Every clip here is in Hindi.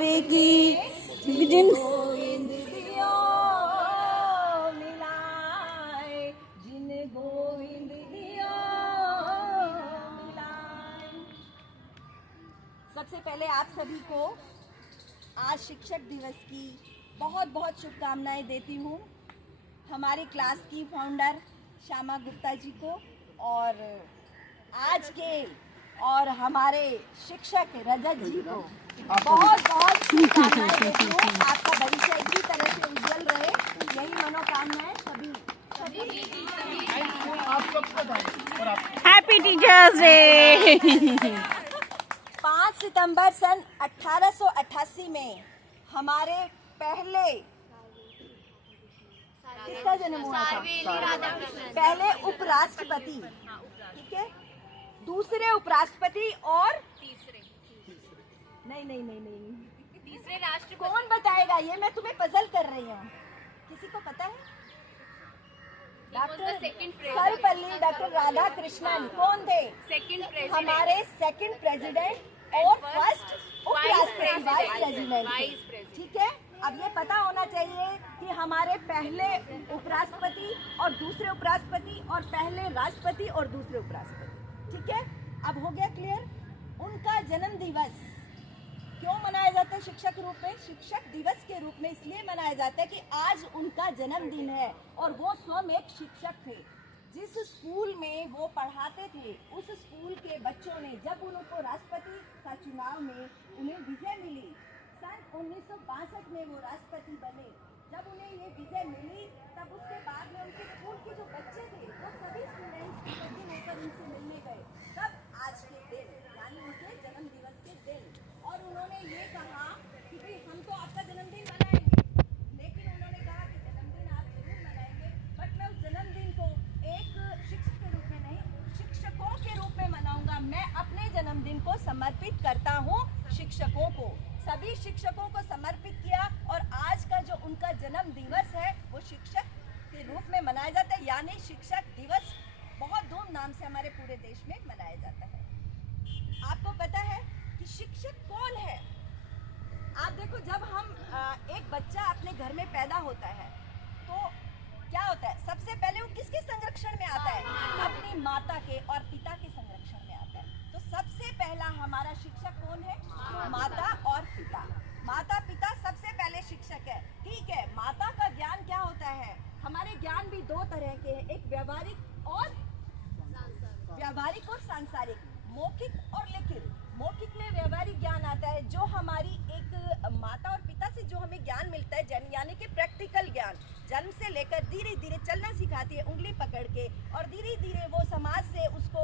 पे की जिन गोविंद दियो मिलाए, जिन गोविंद दियो मिलाए। सबसे पहले आप सभी को आज शिक्षक दिवस की बहुत बहुत शुभकामनाएं देती हूँ। हमारी क्लास की फाउंडर श्यामा गुप्ता जी को और आज के और हमारे शिक्षक रजत जी को बहुत बहुत शुभकामनाएं देती हूँ। आपका भविष्य इसी तरह से उज्जवल रहे, यही मनोकामनाएं सभी हैप्पी टीचर्स डे। 5 सितंबर सन 1888 में हमारे पहले किसका जन्म हुआ था? पहले उपराष्ट्रपति, ठीक है, दूसरे उपराष्ट्रपति और नहीं तीसरे राष्ट्रपति कौन बताएगा? ये मैं तुम्हें पजल कर रही हूँ। किसी को पता है? डॉक्टर सर्वपल्ली डॉक्टर राधा कृष्णन कौन थे? हमारे सेकंड प्रेसिडेंट और फर्स्ट उपराष्ट्रपति, वाइस प्रेसिडेंट, ठीक है। अब ये पता होना चाहिए कि हमारे पहले उपराष्ट्रपति और दूसरे उपराष्ट्रपति और पहले राष्ट्रपति और दूसरे उपराष्ट्रपति, ठीक है। अब हो गया क्लियर? उनका जन्म दिवस क्यों मनाया जाता है शिक्षक रूप में? शिक्षक दिवस के रूप में इसलिए मनाया जाता है कि आज उनका जन्मदिन है और वो स्वयं एक शिक्षक थे। जिस स्कूल में वो पढ़ाते थे उस स्कूल के बच्चों ने जब उनको राष्ट्रपति का चुनाव में उन्हें विजय मिली, सन 1962 में वो राष्ट्रपति बने। जब उन्हें ये विजय मिली तब उसके बाद में उनके स्कूल के जो बच्चे थे वो सभी स्टूडेंट्स होकर उनसे मिलने गए। तब आज के दिन यानी उनके जन्म दिवस के दिन, और उन्होंने ये कहा कि भाई हम तो आपका जन्मदिन मनाएंगे, लेकिन उन्होंने कहा कि जन्मदिन आप जरूर मनाएंगे, बट मैं उस जन्मदिन को एक शिक्षक के रूप में नहीं, शिक्षकों के रूप में मनाऊंगा। मैं अपने जन्मदिन को समर्पित करता हूँ शिक्षकों को, सभी शिक्षकों को समर्पित किया। और आज का जो उनका जन्म दिवस है वो शिक्षक के रूप में मनाया जाता है, यानी शिक्षक दिवस बहुत धूमधाम से हमारे पूरे देश में मनाया जाता है। आपको पता है कि शिक्षक कौन है? आप देखो, जब हम एक बच्चा अपने घर में पैदा होता है तो क्या होता है? सबसे पहले वो किसके संरक्षण में आता है? अपनी माता के और पिता के संरक्षण में आता है। तो सबसे पहला हमारा शिक्षक कौन है? माता और पिता। माता पिता सबसे पहले शिक्षक है, ठीक है। माता का ज्ञान क्या होता है? हमारे ज्ञान भी दो तरह के हैं, एक व्यावहारिक और सांसारिक, मौखिक और लिखित। मौखिक में व्यावहारिक ज्ञान आता है, जो हमारी एक माता और पिता से जो हमें ज्ञान मिलता है, यानी कि प्रैक्टिकल ज्ञान। जन्म से लेकर धीरे धीरे चलना सिखाती है उंगली पकड़ के, और धीरे धीरे वो समाज से उसको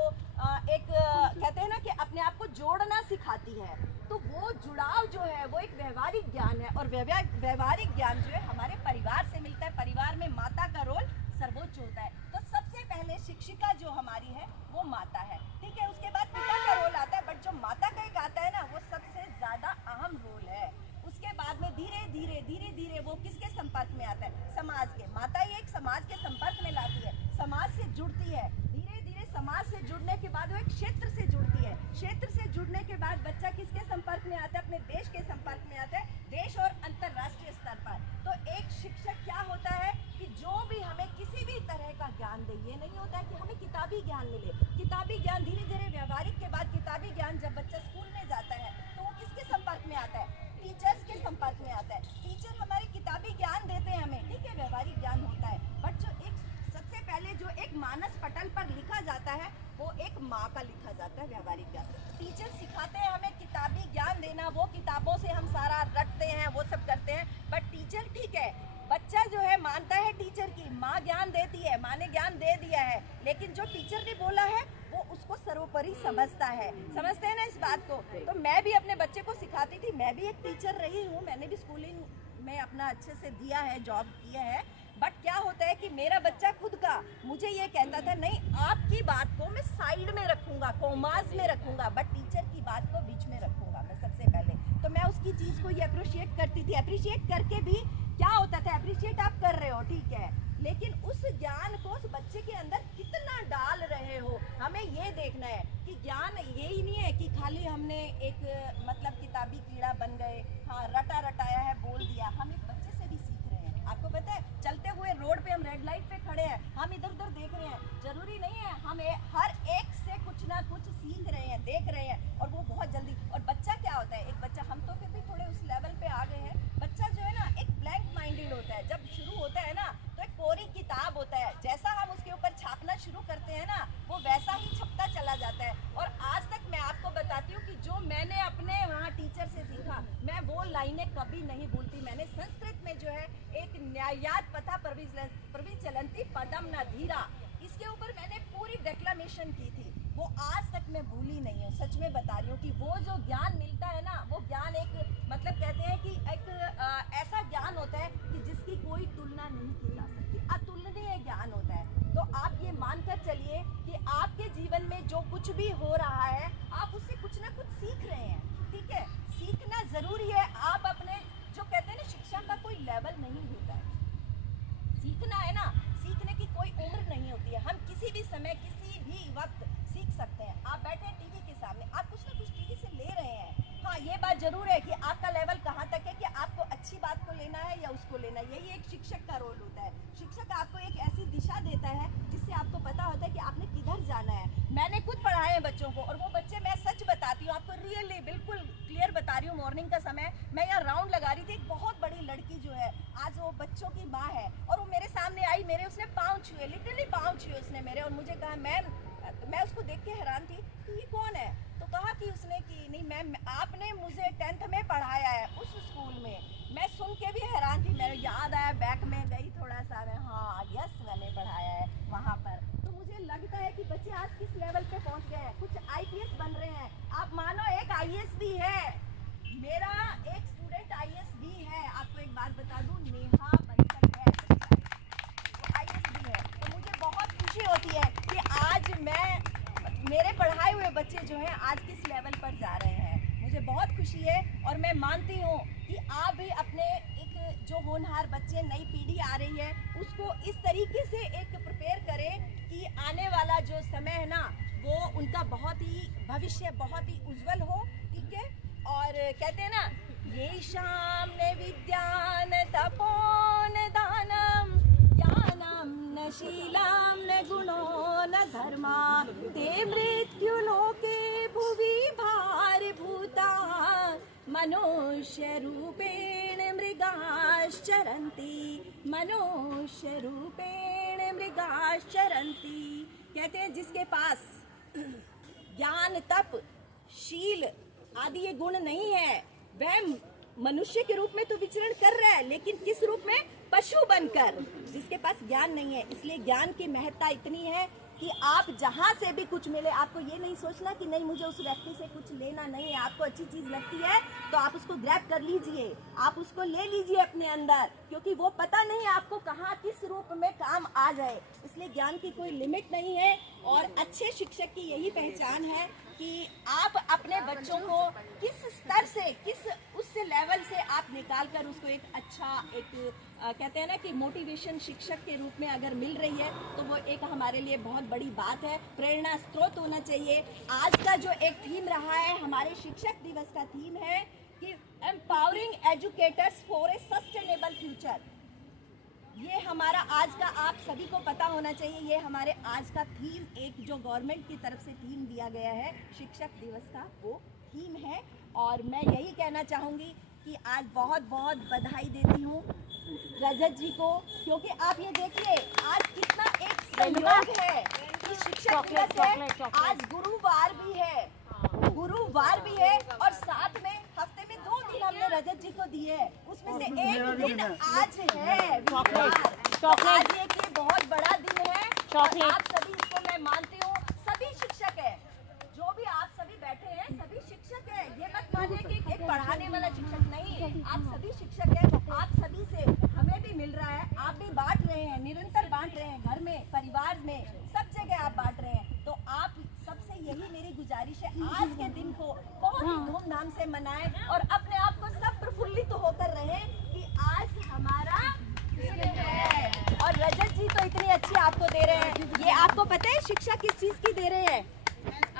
एक कहते हैं ना कि अपने आप को जोड़ना सिखाती है। तो वो जुड़ाव जो है वो एक व्यवहारिक ज्ञान है, और व्यवहारिक ज्ञान जो है हमारे परिवार से मिलता है। परिवार में माता का रोल सर्वोच्च होता है। तो सबसे पहले शिक्षिका जो हमारी है वो माता है, ठीक है। उसके बाद पिता का रोल आता है, बट जो माता का एक आता है ना वो सबसे ज्यादा अहम रोल है। उसके बाद में धीरे धीरे वो किसके संपर्क में आता है? समाज के। माता ही एक समाज के संपर्क में लाती है, समाज से जुड़ती है। धीरे धीरे समाज से जुड़ने के बाद वो एक क्षेत्र से जुड़ती है। क्षेत्र से जुड़ने के बाद बच्चा किसके संपर्क में आता है? अपने देश के संपर्क में आता है, देश और अंतरराष्ट्रीय स्तर पर। तो एक शिक्षक क्या होता है कि जो भी हमें किसी भी तरह का ज्ञान दे, ये नहीं होता है कि हमें किताबी ज्ञान मिले। किताबी ज्ञान धीरे धीरे व्यवहारिक के बाद किताबी ज्ञान जब बच्चा स्कूल में जाता है तो वो किसके संपर्क में आता है? टीचर्स के संपर्क में आता है। टीचर हमारे किताबी ज्ञान देते हैं हमें, ठीक है, व्यवहारिक ज्ञान होता है। बट जो एक सबसे पहले जो एक मानस पटल पर लिखा जाता है वो एक माँ का लिखा जाता है, व्यवहारिक ज्ञान। टीचर सिखाते हैं हमें किताबी ज्ञान देना, वो किताबों से हम सारा रटते हैं, वो सब करते हैं। बट टीचर, ठीक है, बच्चा जो है मानता है टीचर की, माँ ज्ञान देती है, माँ ने ज्ञान दे दिया है, लेकिन जो टीचर ने बोला है वो उसको सर्वोपरि समझता है। समझते हैं ना इस बात को? तो मैं भी अपने बच्चे को सिखाती थी, मैं भी एक टीचर रही हूँ, मैंने भी स्कूलिंग में अपना अच्छे से दिया है, जॉब किया है। बट क्या होता है कि मेरा बच्चा खुद का मुझे ये कहता था, नहीं आपकी बात को मैं साइड में रखूंगा, कॉमास में रखूंगा, बट टीचर की बात को बीच में रखूंगा मैं सबसे पहले। तो मैं उसकी चीज को ये अप्रिशिएट करती थी। अप्रिशिएट करके भी क्या होता था? अप्रिशिएट आप कर रहे हो, ठीक है, लेकिन उस ज्ञान को उस बच्चे के अंदर कितना डाल रहे हो, हमें ये देखना है कि ज्ञान यही नहीं है कि खाली हमने एक मतलब किताबी कीड़ा बन गए, हाँ रटा रटाया है बोल दिया, हम एक बच्चे से भी सीख रहे हैं। आपको पता है चलते हुए रोड पे हम रेड लाइट पे खड़े हैं, हम इधर उधर देख रहे हैं, जरूरी नहीं है हम हर एक से कुछ ना कुछ सीख रहे हैं, देख रहे हैं, और वो बहुत जल्दी। और बच्चा क्या होता है, एक बच्चा, हम तो फिर भी थोड़े उस लेवल पे आ गए हैं, बच्चा जो है ना एक ब्लैंक माइंडेड होता है। जब शुरू होता है ना तो एक कोरी किताब होता है, जैसा हम उसके ऊपर छापना शुरू करते हैं ना वो वैसा ही छपता चला जाता है। और आज तक मैं आपको बताती हूँ कि जो मैंने अपने वहाँ टीचर से सीखा, मैं वो लाइनें कभी नहीं भूलती। मैंने संस्कृत में जो है एक न्यायात पथा प्रविचलन्ति पदम न धीरा, इसके ऊपर मैंने पूरी डेक्लामेशन की थी, वो आज तक मैं भूली नहीं हूँ। सच में बता रही हूँ कि वो जो ज्ञान मिलता है ना, वो ज्ञान एक मतलब कहते हैं कि एक ऐसा ज्ञान होता है कि जिसकी कोई तुलना नहीं की जा सकती, अतुलनीय ज्ञान होता है। तो आप ये मानकर चलिए कि आपके जीवन में जो कुछ भी हो रहा है आप उससे कुछ ना कुछ सीख रहे हैं, ठीक है। सीखना जरूरी है। आप अपने जो कहते हैं ना शिक्षा का कोई लेवल नहीं होता है, सीखना है ना, सीखने की कोई उम्र नहीं होती है। हम किसी भी समय किसी भी वक्त सीख सकते हैं। आप बैठे हैं टीवी के सामने, आप कुछ ना कुछ टीवी से ले रहे हैं। हाँ ये बात जरूर है कि आपका लेवल कहाँ तक है कि आपको अच्छी बात को लेना है या उसको लेना है। यही एक शिक्षक का रोल होता है। शिक्षक आपको एक ऐसी दिशा देता है जिससे आपको पता होता है कि आपने किधर जाना है। मैंने खुद पढ़ाए हैं बच्चों को, और वो बच्चे, मैं सच बताती हूँ आपको, रियली बिल्कुल क्लियर बता रही हूँ। मॉर्निंग का समय मैं यहाँ राउंड लगा रही थी, एक बहुत बड़ी लड़की जो है आज वो बच्चों की माँ है, और वो मेरे सामने आई, मेरे उसने पाँव छुए, लिटरली पाँव छुए उसने मेरे, और मुझे कहा मैम, मैं उसको देख के हैरान थी कि ये कौन है। तो कहा कि उसने कि नहीं मैम आपने मुझे 10th में पढ़ाया है उस स्कूल में। मैं सुन के भी हैरान थी, मेरे याद आया, बैक में गई थोड़ा सा मैं, हाँ यस मैंने पढ़ाया है वहाँ पर। तो मुझे लगता है कि बच्चे आज किस लेवल पे पहुँच गए हैं, कुछ IPS बन रहे हैं। आप मानो एक IAS भी है, मेरा एक स्टूडेंट IAS भी है। आपको एक बात बता दूं, नेहा बंसल है, वो IAS भी है। तो मुझे बहुत खुशी होती है कि आज मेरे पढ़ाए हुए बच्चे जो हैं आज किस लेवल पर जा रहे हैं, मुझे बहुत खुशी है। और मैं मानती हूँ कि आप भी अपने एक जो होनहार बच्चे, नई पीढ़ी आ रही है, उसको इस तरीके से एक प्रिपेयर करें कि आने वाला जो समय है ना वो उनका बहुत ही भविष्य बहुत ही उज्जवल हो, ठीक है। और कहते हैं ना, ये शाम ने विद्यान तपोन दानम ज्ञानम न शीलाम न गुणो न धर्मा ते मृत्यु लोके भुवि भारभूता मनुष्य रूपेण मृगाश्चरन्ति, मनुष्य रूपेण मृगाश्चरन्ति। कहते हैं जिसके पास ज्ञान तप शील आदि ये गुण नहीं है, वह मनुष्य के रूप में तो विचरण कर रहा है, लेकिन किस रूप में, पशु बनकर, जिसके पास ज्ञान नहीं है। इसलिए ज्ञान की महत्ता इतनी है कि आप जहाँ से भी कुछ मिले, आपको ये नहीं सोचना कि नहीं मुझे उस व्यक्ति से कुछ लेना नहीं है। आपको अच्छी चीज लगती है तो आप उसको ग्रैब कर लीजिए, आप उसको ले लीजिए अपने अंदर, क्योंकि वो पता नहीं आपको कहाँ किस रूप में काम आ जाए। इसलिए ज्ञान की कोई लिमिट नहीं है। और अच्छे शिक्षक की यही पहचान है कि आप अपने बच्चों को किस स्तर से, किस उस लेवल से आप निकाल कर उसको एक अच्छा कहते हैं ना कि मोटिवेशन शिक्षक के रूप में अगर मिल रही है तो वो एक हमारे लिए बहुत बड़ी बात है, प्रेरणा स्रोत होना चाहिए। आज का जो एक थीम रहा है, हमारे शिक्षक दिवस का थीम है कि empowering educators for a sustainable future. ये हमारा आज का आप सभी को पता होना चाहिए, ये हमारे आज का थीम, एक जो गवर्नमेंट की तरफ से थीम दिया गया है शिक्षक दिवस का, वो थीम है। और मैं यही कहना चाहूँगी कि आज बहुत बहुत बधाई देती हूँ रजत जी को, क्योंकि आप ये देखिए आज कितना एक सहयोग है कि शिक्षक दिवस है, आज गुरुवार भी है और साथ में हफ्ते में 2 दिन हमने रजत जी को दिए, उसमें से एक दिन आज है वीरवार। आज एक ये बहुत बड़ा दिन है और आप सभी, इसको मैं मानती हूँ, सभी शिक्षक है, जो भी आप सभी बैठे हैं सभी शिक्षक है। ये मत मानिए कि एक पढ़ाने वाला शिक्षक नहीं, आप सभी शिक्षक है। आप सभी से हमें भी मिल रहा है, आप भी बांट रहे हैं, निरंतर बांट रहे हैं, घर में, परिवार में, सब जगह आप बांट रहे हैं। तो आप सबसे यही मेरी गुजारिश है, आज के दिन को बहुत ही धूमधाम से मनाएं और अपने आप को सब प्रफुल्लित होकर रहें कि आज हमारा है। और रजत जी तो इतनी अच्छी आपको दे रहे हैं, ये आपको पता है शिक्षा किस चीज की दे रहे हैं,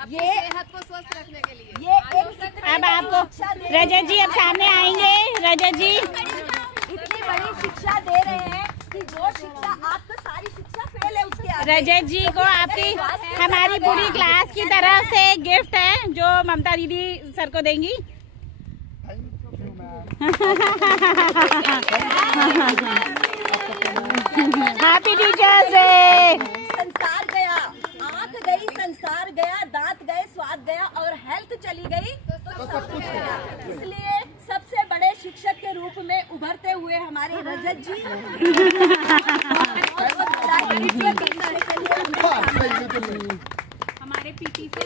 ये सेहत को स्वस्थ रखने के लिए, ये एक अब आपको रजत जी अब सामने आएंगे। रजत जी इतनी बड़ी शिक्षा दे रहे हैं कि जो शिक्षा आपको सारी शिक्षा फेल है उसके आगे। रजत जी को आपकी हमारी पूरी क्लास की तरफ से गिफ्ट है जो ममता दीदी सर को देंगी। Happy teachers day. संसार गया, आंख गई, संसार गया, दांत गए, स्वाद गया और हेल्थ चली गई तो सब कुछ गया। इसलिए सबसे बड़े शिक्षक के रूप में उभरते हुए हमारे रजत जी हमारे पीटी से